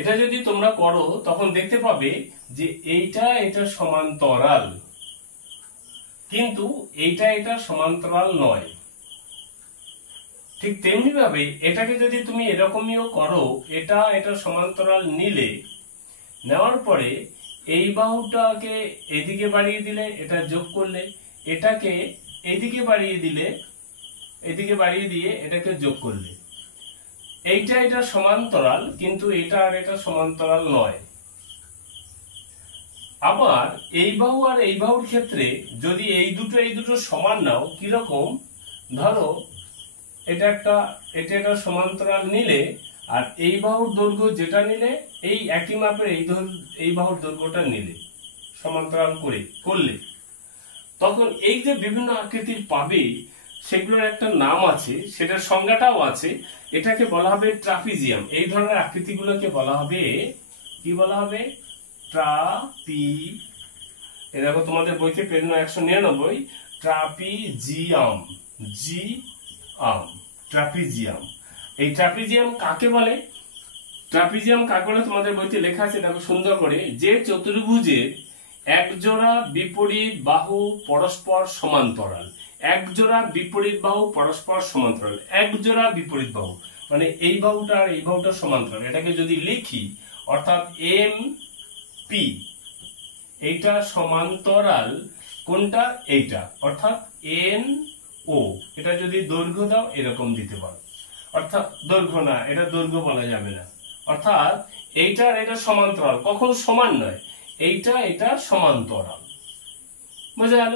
এটা যদি তোমরা করো তখন দেখতে পাবে যে এটা সমান্তরাল, কিন্তু এটা সমান্তরাল নয়। ঠিক তেমনি ভাবে এটাকে যদি তুমি এরকমইও করো, এটা সমান্তরাল নিলে, নেওয়ার পরে এই বাহুটাকে এদিকে বাড়িয়ে দিলে, এটা যোগ করলে, এটাকে এদিকে বাড়িয়ে দিলে, এদিকে বাড়িয়ে দিয়ে এটাকে যোগ করলে, এটা সমান্তরাল, কিন্তু এটা সমান্তরাল নয়। আবার এই বাহু আর এই বাহুর ক্ষেত্রে যদি এই দুটো সমান নাও, কিরকম, ধরো এটা একটা সমান্তরাল নিলে, আর এই বাহুর দৈর্ঘ্য যেটা নিলে, এই একই মাপের এই বাহুর দৈর্ঘ্যটা নিলে, সমান্তরাল করলে, তখন এই যে বিভিন্ন আকৃতির পাবে, সেগুলোর একটা নাম আছে, সেটার সংজ্ঞাটাও আছে। এটাকে বলা হবে ট্রাপিজিয়াম। এই ধরনের আকৃতিগুলোকে বলা হবে, কি বলা হবে, দেখো তোমাদের বইতে পেজ 199, ট্রাপিজিয়াম, ট্রাপিজিয়াম। এই ট্রাপিজিয়াম কাকে বলে? ট্রাপিজিয়াম কাকে বলে তোমাদের বইতে লেখা আছে, দেখো সুন্দর করে, যে চতুর্ভুজের একজোড়া বিপরীত বাহু পরস্পর সমান্তরাল। একজোড়া বিপরীত বাহু পরস্পর সমান্তরাল, একজোড়া বিপরীত বাহু মানে এই বাহুটা আর এই বাহুটা সমান্তরাল। এটাকে যদি লিখি, অর্থাৎ এম পি, এইটা সমান্তরাল কোনটা, এইটা, অর্থাৎ এন ও। এটা যদি দৈর্ঘ্য দাও এরকম দিতে পারো, অর্থাৎ দৈর্ঘ্য না, এটা দৈর্ঘ্য বলা যাবে না, অর্থাৎ এইটা আর এটা সমান্তরাল, কখনো সমান নয়, এটা সমান্তরাল। বুঝা গেল?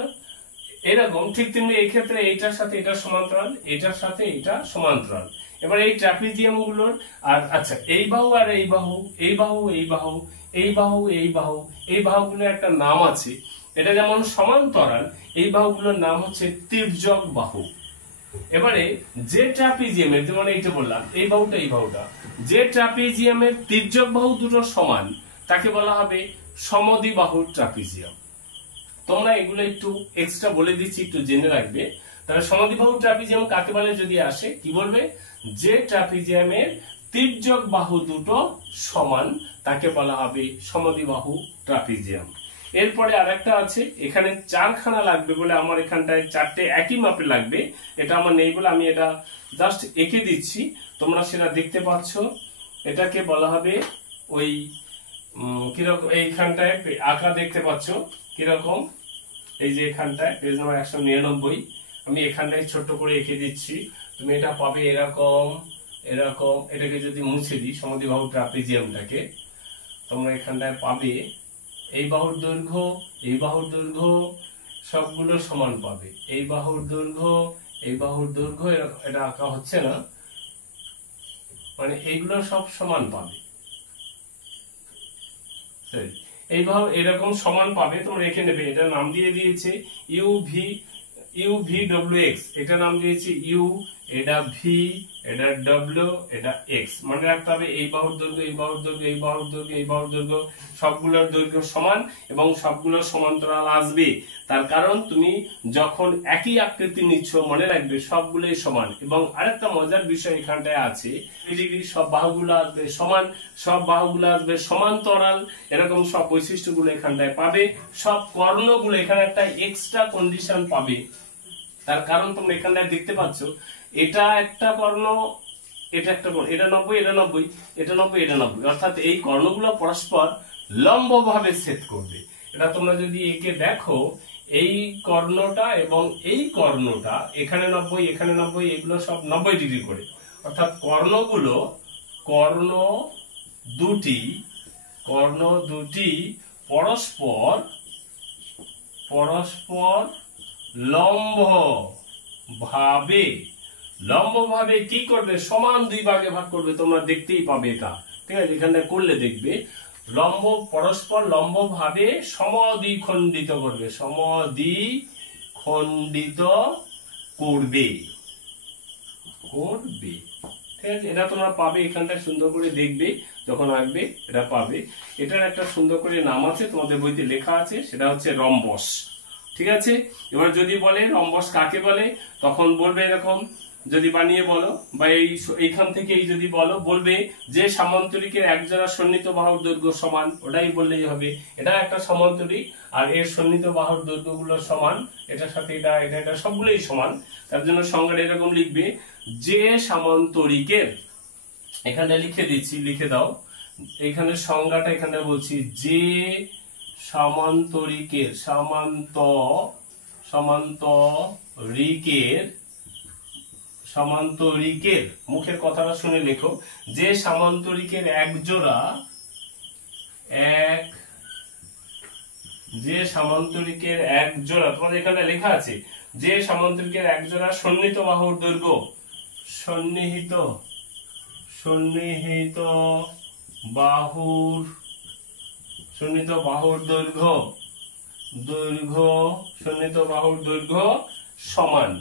এরকম ঠিক তেমনি এই ক্ষেত্রে এইটার সাথে এটা সমান্তরাল, এটার সাথে এটা সমান্তরাল। এবার এই ট্রাপিজিয়াম গুলোর, আর আচ্ছা, এই বাহু আর এই বাহু, এই বাহু এই বাহু, এই বাহু এই বাহু, এই বাহুগুলোর একটা নাম আছে। এটা যেমন সমান্তরাল, এই বাহুগুলোর নাম হচ্ছে তির্যক বাহু। এবারে যে ট্রাপিজিয়ামের, যেমন এইটা বললাম, এই বাহুটা এই বাহুটা, যে ট্রাপিজিয়ামের তির্যক বাহু দুটো সমান, তাকে বলা হবে সমদ্বিবাহু ট্রাপিজিয়াম। তোমরা এগুলো একটু এক্সট্রা বলে দিচ্ছি, একটু জেনে রাখবে। তাহলে সমদ্বিবাহু ট্রাপিজিয়াম কাকে বলে যদি আসে, কি বলবে, যে ট্রাপিজিয়ামের তির্যক বাহু দুটো সমান, তাকে বলা হবে সমদ্বিবাহু ট্রাপিজিয়াম। এরপরে আরেকটা আছে, এখানে 4খানা লাগবে বলে আমার এখানটায় 4টে একই মাপে লাগবে। এটা আমার নেই বলে আমি এটা জাস্ট এঁকে দিচ্ছি, তোমরা সেটা দেখতে পাচ্ছ। এটাকে বলা হবে ওই কিরকম, এইখানটায় আঁকা দেখতে পাচ্ছ কিরকম, এই যে এখানটায় পেজ নম্বর 199, আমি এখানটায় ছোট্ট করে এঁকে দিচ্ছি। তুমি এটা পাবে এরকম এরকম। এটাকে যদি মুছে দিই, সমদ্বিবাহু ট্রাপিজিয়ামটাকে, তোমরা এখানটায় পাবে এই বাহুর দৈর্ঘ্য, এই বাহুর দৈর্ঘ্য সবগুলো সমান পাবে। এই বাহুর দৈর্ঘ্য, এই বাহুর দৈর্ঘ্য, এটা আঁকা হচ্ছে না, মানে এইগুলো সব সমান পাবে। এই বাহু এরকম সমান পাবে, তোমরা রেখে নেবে। এটা নাম দিয়ে দিয়েছে UVWX, এটা নাম দিয়েছে ইউ, এটা ভি, এটা ডব্লিউ, এটা এক্স। মনে রাখতে হবে এই বাহুর দৈর্ঘ্য, এই বাহুর দৈর্ঘ্য, এই বাহুর দৈর্ঘ্য, এই বাহুর দৈর্ঘ্য, সবগুলোর দৈর্ঘ্য সমান এবং সবগুলো সমান্তরাল আসবে। তার কারণ তুমি যখন একই আকৃতি নিচ্ছ, মনে রাখবে সবগুলোই সমান। এবং আরেকটা মজার বিষয় এখানটায় আছে, সব বাহুগুলো আসবে সমান, সব বাহুগুলো আসবে সমান্তরাল, এরকম সব বৈশিষ্ট্যগুলো এখানটায় পাবে। সব কর্ণগুলো, এখানে একটা এক্সট্রা কন্ডিশন পাবে। তার কারণ তোমরা এখানটায় দেখতে পাচ্ছ, এটা একটা কর্ণ, এটা একটা কর্ণ, এটা 90, এটা 90, এটা 90, এটা 90, অর্থাৎ এই কর্ণগুলো পরস্পর লম্বভাবে ছেদ করবে। এটা তোমরা যদি একে দেখো, এই কর্ণটা এবং এই কর্ণটা, এখানে 90, এখানে 90, এগুলো সব 90 ডিগ্রি করে, অর্থাৎ কর্ণ দুটি পরস্পর লম্বভাবে কি করবে, সমান দুই ভাগে ভাগ করবে। তোমরা দেখতেই পাবে এটা, ঠিক আছে, এখানে করলে দেখবে পরস্পর লম্বভাবে সমদ্বিখণ্ডিত করবে, ঠিক আছে। এটা তোমরা পাবে, এখানটা সুন্দর করে দেখবে যখন আসবে, এটা পাবে। এটার একটা সুন্দর করে নাম আছে, তোমাদের বইতে লেখা আছে, সেটা হচ্ছে রম্বস। ঠিক আছে। এবার যদি বলে রম্বস কাকে বলে, তখন বলবে এরকম, যদি বানিয়ে বলো বা এইখান থেকে এই যদি বলো, বলবে যে সামান্তরিকের একজোড়া সন্নিহিত বাহুর দৈর্ঘ্য সমান, ওটাই বললেই হবে। এটা একটা সামান্তরিক আর এর সন্নিহিত বাহুর দৈর্ঘ্য গুলো সমান, এটার সাথে এটা এটা এটা সবগুলোই সমান। তার জন্য সংজ্ঞাটা এরকম লিখবে, যে সামান্তরিকের, এখানে লিখে দিচ্ছি, লিখে দাও এখানে সংজ্ঞাটা, এখানে বলছি যে সামান্তরিকের, সামান্তরিকের মুখের কথাটা শুনে লেখো, যে সামান্তরিকের একজোড়া তোমাদের এখানে লেখা আছে, যে সামান্তরিকের একজোড়া সন্নিহিত বাহুর দৈর্ঘ্য, সন্নিহিত বাহুর দৈর্ঘ্য সমান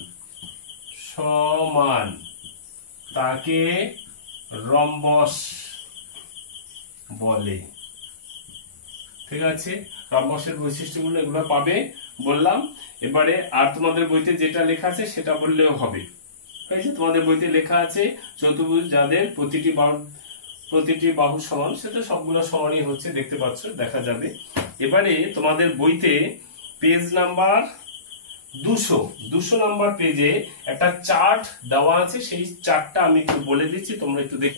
তাকে রম্বস বলে। ঠিক আছে, রম্বসের বৈশিষ্ট্যগুলো এগুলো পাবে বললাম। এবারে আর তোমাদের বইতে যেটা লেখা আছে সেটা বললেও হবে। তোমাদের বইতে লেখা আছে চতুর্ভুজ যাদের প্রতিটি বাহু সমান, সেটা সবগুলো সমানই হচ্ছে, দেখতে পাচ্ছ, দেখা যাবে। এবারে তোমাদের বইতে পেজ নাম্বার 200 নাম্বার পেজে একটা চার্ট দেওয়া আছে, সেই চার্টটা আমি একটু বলে দিচ্ছি, তোমরা একটু দেখ।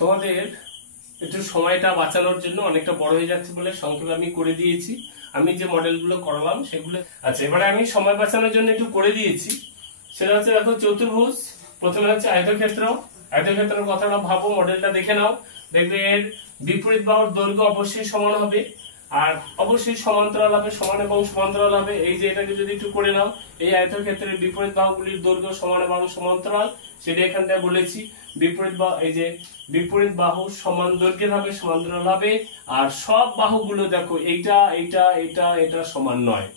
তোমাদের একটু সময়টা বাঁচানোর জন্য, অনেকটা বড় হয়ে যাচ্ছে বলে সংক্ষেপে আমি করে দিয়েছি। আমি যে মডেলগুলো করালাম সেগুলো, আচ্ছা এবারে আমি সময় বাঁচানোর জন্য একটু করে দিয়েছি। সেটা হচ্ছে, দেখো চতুর্ভুজ, প্রথমে হচ্ছে আয়তক্ষেত্রের কথাটা ভাবো, মডেলটা দেখে নাও, দেখবে এর বিপরীত বাহুর দৈর্ঘ্য অবশ্যই সমান হবে, আর অবশ্যই সমান্তরাল হবে, সমান এবং সমান্তরাল হবে। এই যে এটাকে যদি একটু করে নাও, এই আয়তক্ষেত্রের বিপরীত বাহুগুলির দৈর্ঘ্য সমান এবং সমান্তরাল, সেটা এখানটায় বলেছি। বিপরীত বাহু সমান দৈর্ঘ্যের হবে, সমান্তরাল হবে, আর সব বাহুগুলো দেখো এটা সমান নয়,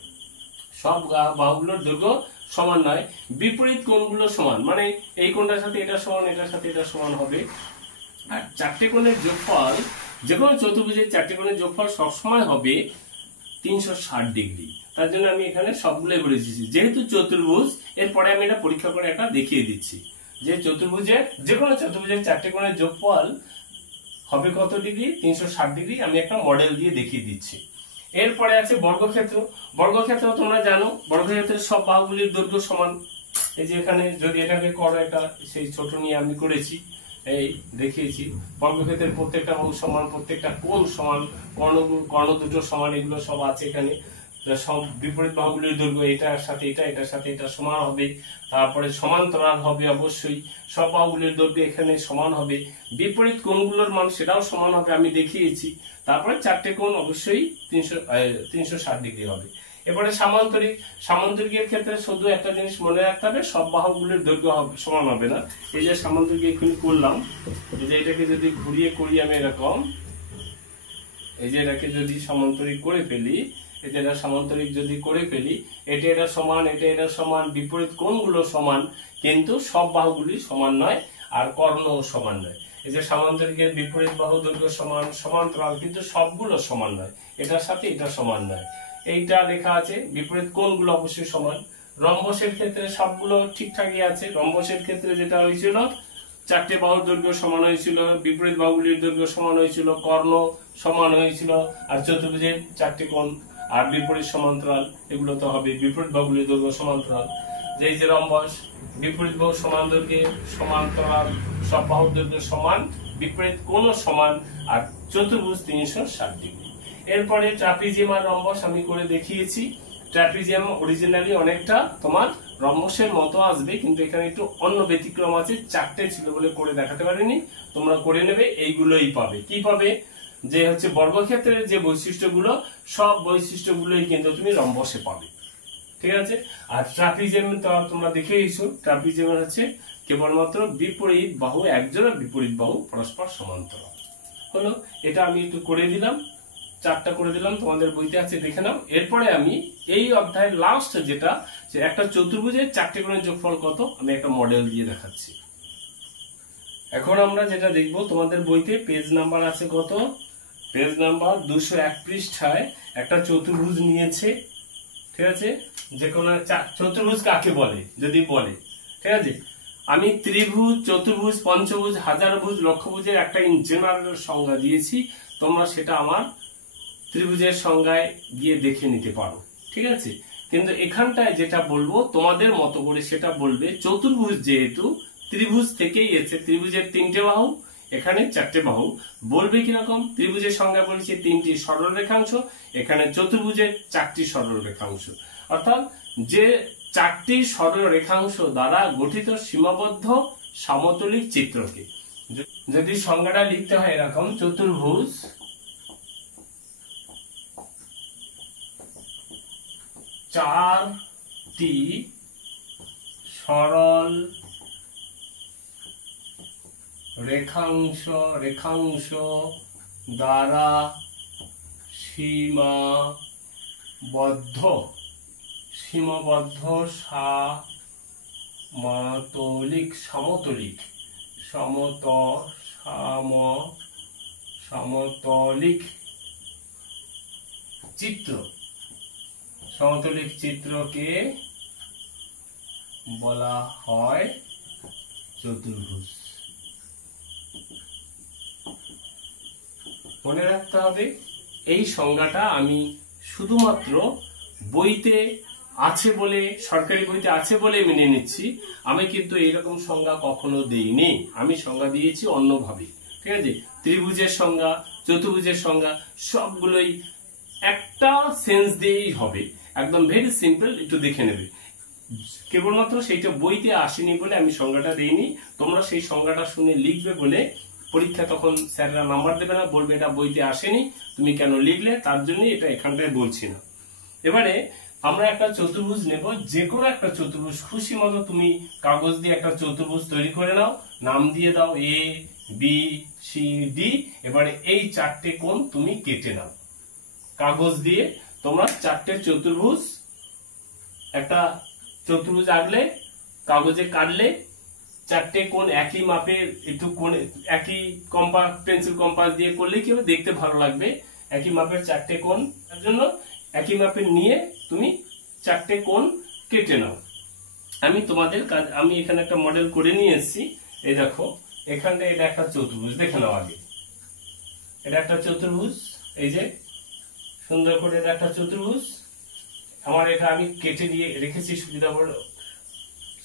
সব বাহুগুলোর দৈর্ঘ্য সমান নয়, বিপরীত কোণগুলো সমান, মানে এই কোণটার সাথে এটা সমান, এটার সাথে এটা সমান হবে। আর চারটে কোণের যোগফল, যে কোনো চতুর্ভুজের চারটে কোণের যোগফল সবসময় হবে 360 ডিগ্রি। তার জন্য আমি এখানে সবগুলো বলে দিচ্ছি, যেহেতু চতুর্ভুজ, এরপরে আমি এটা পরীক্ষা করে একটা দেখিয়ে দিচ্ছি, যে যে কোনো চতুর্ভুজের চারটে কোণের যোগফল হবে কত ডিগ্রি, 360 ডিগ্রি। আমি একটা মডেল দিয়ে দেখিয়ে দিচ্ছি। এরপরে আছে বর্গক্ষেত্র তোমরা জানো, বর্গক্ষেত্রের সব বাহুগুলির দৈর্ঘ্য সমান। এই যে এখানে যদি এটাকে করো, এটা সেই ছোট নিয়ে আমি করেছি, এই দেখিয়েছি। বর্গক্ষেত্রের প্রত্যেকটা বাহু সমান, প্রত্যেকটা কোণ সমান, কর্ণ দুটো সমান, এগুলো সব আছে এখানে। সব বিপরীত বাহুগুলির দৈর্ঘ্য এটার সাথে এটার সাথে এটা সমান হবে। তারপরে সমান্তরাল হবে, অবশ্যই সব বাহুগুলির দৈর্ঘ্য এখানে সমান হবে। বিপরীত কোণগুলোর মান সেটাও সমান হবে, আমি দেখিয়েছি। তারপরে চারটে কোণ অবশ্যই 360 ডিগ্রি হবে। এবারে সামান্তরিকের ক্ষেত্রে শুধু একটা জিনিস মনে রাখতে হবে, সব বাহুগুলির দৈর্ঘ্য সমান হবে না। এই যে সামান্তরিক এখানে করলাম, এই যে এটাকে যদি ঘুরিয়ে করি আমি এরকম, এই যে এটাকে যদি সামান্তরিক করে ফেলি, এটা সামান্তরিক যদি করে ফেলি, এটা সমান, এটা সমান, বিপরীত কোণগুলো সমান, কিন্তু সব বাহুগুলি সমান নয়, আর কর্ণও সমান নয়। এই যে সামান্তরিকের বিপরীত বাহু দৈর্ঘ্য সমান, সমান্তরাল, কিন্তু সবগুলো সমান নয়, এটার সাথে এটা সমান নয়। এইটা লেখা আছে, বিপরীত কোণগুলো অবশ্যই সমান। রম্বসের ক্ষেত্রে সবগুলো ঠিকঠাকই আছে। রম্বসের ক্ষেত্রে যেটা হয়েছিল, চারটে বাহুর দৈর্ঘ্য সমান হয়েছিল, বিপরীত বাহুগুলির দৈর্ঘ্য সমান হয়েছিল, কর্ণ সমান হয়েছিল, আর চতুর্ভুজের চারটে কোণ আর বিপরীত সমান্তরাল, এগুলো তো হবে বিপরীত বাহুগুলির দৈর্ঘ্য সমান্তরাল। এই যে রম্বস, বিপরীত বাহু সমান দৈর্ঘ্যে, সমান্তরাল, সব বাহুর দৈর্ঘ্য সমান, বিপরীত কোণও সমান, আর চতুর্ভুজ 360 ডিগ্রি। এরপরে ট্রাপিজিয়াম আর রম্বস আমি করে দেখিয়েছি। ট্রাপিজিয়াম অরিজিনালি অনেকটা তোমার রম্বসের মতো আসবে, কিন্তু এখানে একটু অন্য ব্যতিক্রম আছে, চারটে ছিল বলে করে দেখাতে পারিনি। তোমরা করে নেবে, এইগুলোই পাবে। কি পাবে, যে হচ্ছে বর্গক্ষেত্রের যে বৈশিষ্ট্যগুলো, সব বৈশিষ্ট্যগুলোই কিন্তু তুমি রম্বসে পাবে। ঠিক আছে। আর ট্রাপিজিয়াম তো তোমরা দেখেইছো, ট্রাপিজিয়াম হচ্ছে কেবলমাত্র বিপরীত বাহু, একজোড়া বিপরীত বাহু পরস্পর সমান্তরাল। হলো, এটা আমি একটু করে দিলাম, চারটা করে দিলাম, তোমাদের বইতে আছে, দেখে নাও। এরপরে আমি এই অধ্যায়ের লাস্ট যেটা, যে একটা চতুর্ভুজের চারটে কোণের যোগফল কত, আমি একটা মডেল দিয়ে দেখাচ্ছি। এখন আমরা যেটা দেখব, তোমাদের বইতে পেজ নাম্বার আছে কত, পেজ নাম্বার 201 পৃষ্ঠায় একটা চতুর্ভুজ নিয়েছে। ঠিক আছে, যে কোনো চতুর্ভুজ কাকে বলে যদি বলে, ঠিক আছে। আমি ত্রিভুজ, চতুর্ভুজ, পঞ্চভুজ, হাজারভুজ, লক্ষভুজের একটা ইন জেনারেল সংজ্ঞা দিয়েছি, তোমরা সেটা আমার ত্রিভুজের সংজ্ঞায় গিয়ে দেখে নিতে পারো, ঠিক আছে। কিন্তু এখানটায় যেটা বলবো তোমাদের মতো করে সেটা বলবে। চতুর্ভুজ যেহেতু ত্রিভুজ থেকেই এসেছে, ত্রিভুজের 3টে বাহু, এখানে 4টে বাহু, বলবে কিরকম? ত্রিভুজের সংজ্ঞা বলেছি 3টি সরল রেখাংশ, এখানে চতুর্ভুজের 4টি সরল রেখাংশ, অর্থাৎ যে 4টি সরল রেখাংশ দ্বারা গঠিত সীমাবদ্ধ সমতলিক চিত্রকে যদি সংজ্ঞাটা লিখতে হয় এরকম, চতুর্ভুজ চারটি সরল রেখাংশ দ্বারা সীমাবদ্ধ সমতলিক চিত্রকে বলা হয় চতুর্ভুজ। মনে রাখতে হবে এই সংজ্ঞাটা আমি শুধুমাত্র বইতে আছে বলে, সরকারি বইতে আছে বলে মেনে নিচ্ছি। আমি কিন্তু এইরকম সংজ্ঞা কখনো দেইনি, আমি সংজ্ঞা দিয়েছি অন্যভাবে, ঠিক আছে। ত্রিভুজের সংজ্ঞা, চতুর্ভুজের সংজ্ঞা সবগুলোই একটা সেন্স দিয়েই হবে, একদম ভেরি সিম্পল, একটু দেখে নেবে। কেবলমাত্র সেইটা বইতে আসেনি বলে আমি সংজ্ঞাটা দেইনি। তোমরা সেই সংজ্ঞাটা শুনে লিখবে বলে পরীক্ষা তখন স্যাররা নাম্বার দেবে না, বলবে এটা বইতে আসেনি, তুমি কেন লিখলে, তার জন্য এটা এখানটায় বলছি না। এবারে আমরা একটা চতুর্ভুজ নেব, যে কোনো একটা চতুর্ভুজ খুশি মতো তুমি কাগজ দিয়ে একটা চতুর্ভুজ তৈরি করে নাও, নাম দিয়ে দাও এ বি সি ডি। এবারে এই 4টে কোণ তুমি কেটে নাও কাগজ দিয়ে। তোমরা 4টে চতুর্ভুজ, একটা চতুর্ভুজ আঁকলে, কাগজে কাটলে, 4টে কোণ একই মাপের, একটু কোণ একই কম্পাস, পেন্সিল কম্পাস দিয়ে করলে কি হবে, দেখতে ভালো লাগবে। একই মাপের 4টে কোণ, তার জন্য একই মাপের নিয়ে তুমি 4টে কোণ কেটে নাও। আমি তোমাদের কাজ, আমি এখানে একটা মডেল করে নিয়ে এসেছি। এই দেখো এখানটা, এটা একটা চতুর্ভুজ, দেখে নাও আগে। এটা একটা চতুর্ভুজ, এই যে সুন্দর করে এটা একটা চতুর্ভুজ। আমার এটা আমি কেটে দিয়ে রেখেছি সুবিধা করে,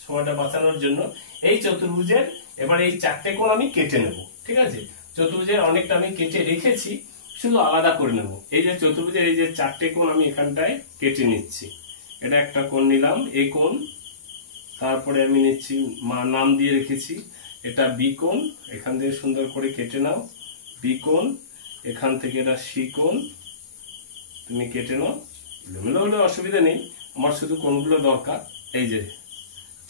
সময়টা বাঁচানোর জন্য। এই চতুর্ভুজের এবার এই 4টে কোণ আমি কেটে নেব, ঠিক আছে। চতুর্ভুজের অনেকটা আমি কেটে রেখেছি, শুধু আলাদা করে নেব। এই যে চতুর্ভুজের এই যে 4টে কোণ আমি এখানটায় কেটে নিচ্ছি। এটা একটা কোণ নিলাম, এই কোণ। তারপরে আমি নিচ্ছি, নাম দিয়ে রেখেছি, এটা বি কোণ, এখান থেকে সুন্দর করে কেটে নাও বি কোণ। এখান থেকে এটা সি কোণ, তুমি কেটে নাও। এলোমেলো হলে অসুবিধা নেই, আমার শুধু কোণগুলো দরকার। এই যে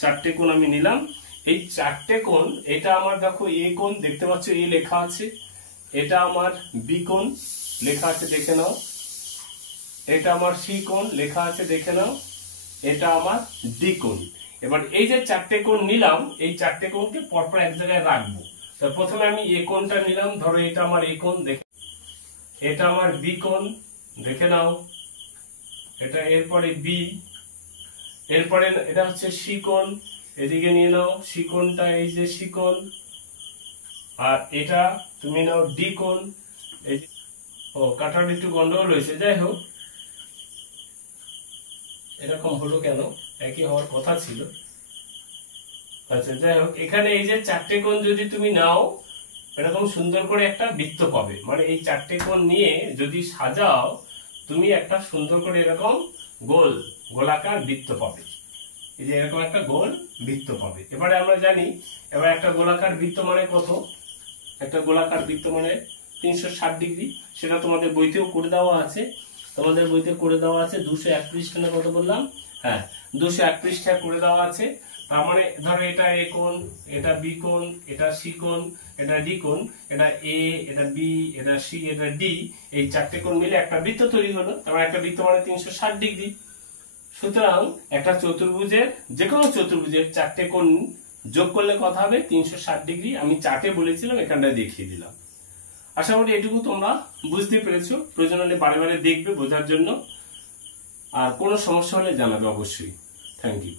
4টে কোণ আমি নিলাম। এই 4টে কোণ, এটা আমার দেখো এ কোণ, দেখতে পাচ্ছ এ লেখা আছে। এটা আমার বি কোণ লেখা আছে, দেখে নাও। এটা আমার সি কোণ লেখা আছে, দেখে নাও। এটা আমার ডি কোণ। এবার এই যে 4টে কোণ নিলাম, এই 4টে কোণকে পরপর এক জায়গায় রাখবো। তো প্রথমে আমি এ কোণটা নিলাম, ধরো এটা আমার এ কোণ, দেখে। এটা আমার বি কোণ, দেখে নাও। এটা এরপরে বি, এরপরে এটা হচ্ছে সি কোণ, এদিকে নিয়ে নাও সি কোণটা, এই যে সি কোণ। আর এটা তুমি নাও ডি কোণ। এই ও কাটার একটু গন্ডগোল হয়েছে, যাই হোক এরকম হলো কেন, একই হওয়ার কথা ছিল। আচ্ছা যাই হোক, এখানে এই যে 4টে কোণ যদি তুমি নাও, এরকম সুন্দর করে একটা বৃত্ত পাবে। মানে এই 4টে কোণ নিয়ে যদি সাজাও, তুমি একটা সুন্দর করে এরকম গোলাকার বৃত্ত পাবে। এই যে এরকম একটা গোল বৃত্ত পাবে। এবারে আমরা জানি, এবার একটা গোলাকার বৃত্ত মানে কত, একটা গোলাকার বৃত্ত মানে 360 ডিগ্রি। সেটা তোমাদের বইতেও করে দেওয়া আছে, 201 পৃষ্ঠা না কত বললাম, হ্যাঁ 201 পৃষ্ঠায় করে দেওয়া আছে। তার মানে ধরো এটা এ কোণ, এটা বি কোণ, এটা সি কোণ, এটা ডি কোণ, এটা এ, এটা বি, এটা সি, এটা ডি। এই 4টে কোণ মিলে একটা বৃত্ত তৈরি হলো। তার একটা বৃত্ত মানে 360 ডিগ্রি। সুতরাং একটা চতুর্ভুজের, যে কোনো চতুর্ভুজের 4টে কোণ যোগ করলে কথা হবে 360 ডিগ্রি। আমি চার্টে বলেছিলাম, এখানটায় দেখিয়ে দিলাম। আশা করি এটুকু তোমরা বুঝতে পেরেছো। প্রয়োজন হলে বারে বারে দেখবে বোঝার জন্য। আর কোনো সমস্যা হলে জানাবে অবশ্যই। Thank you.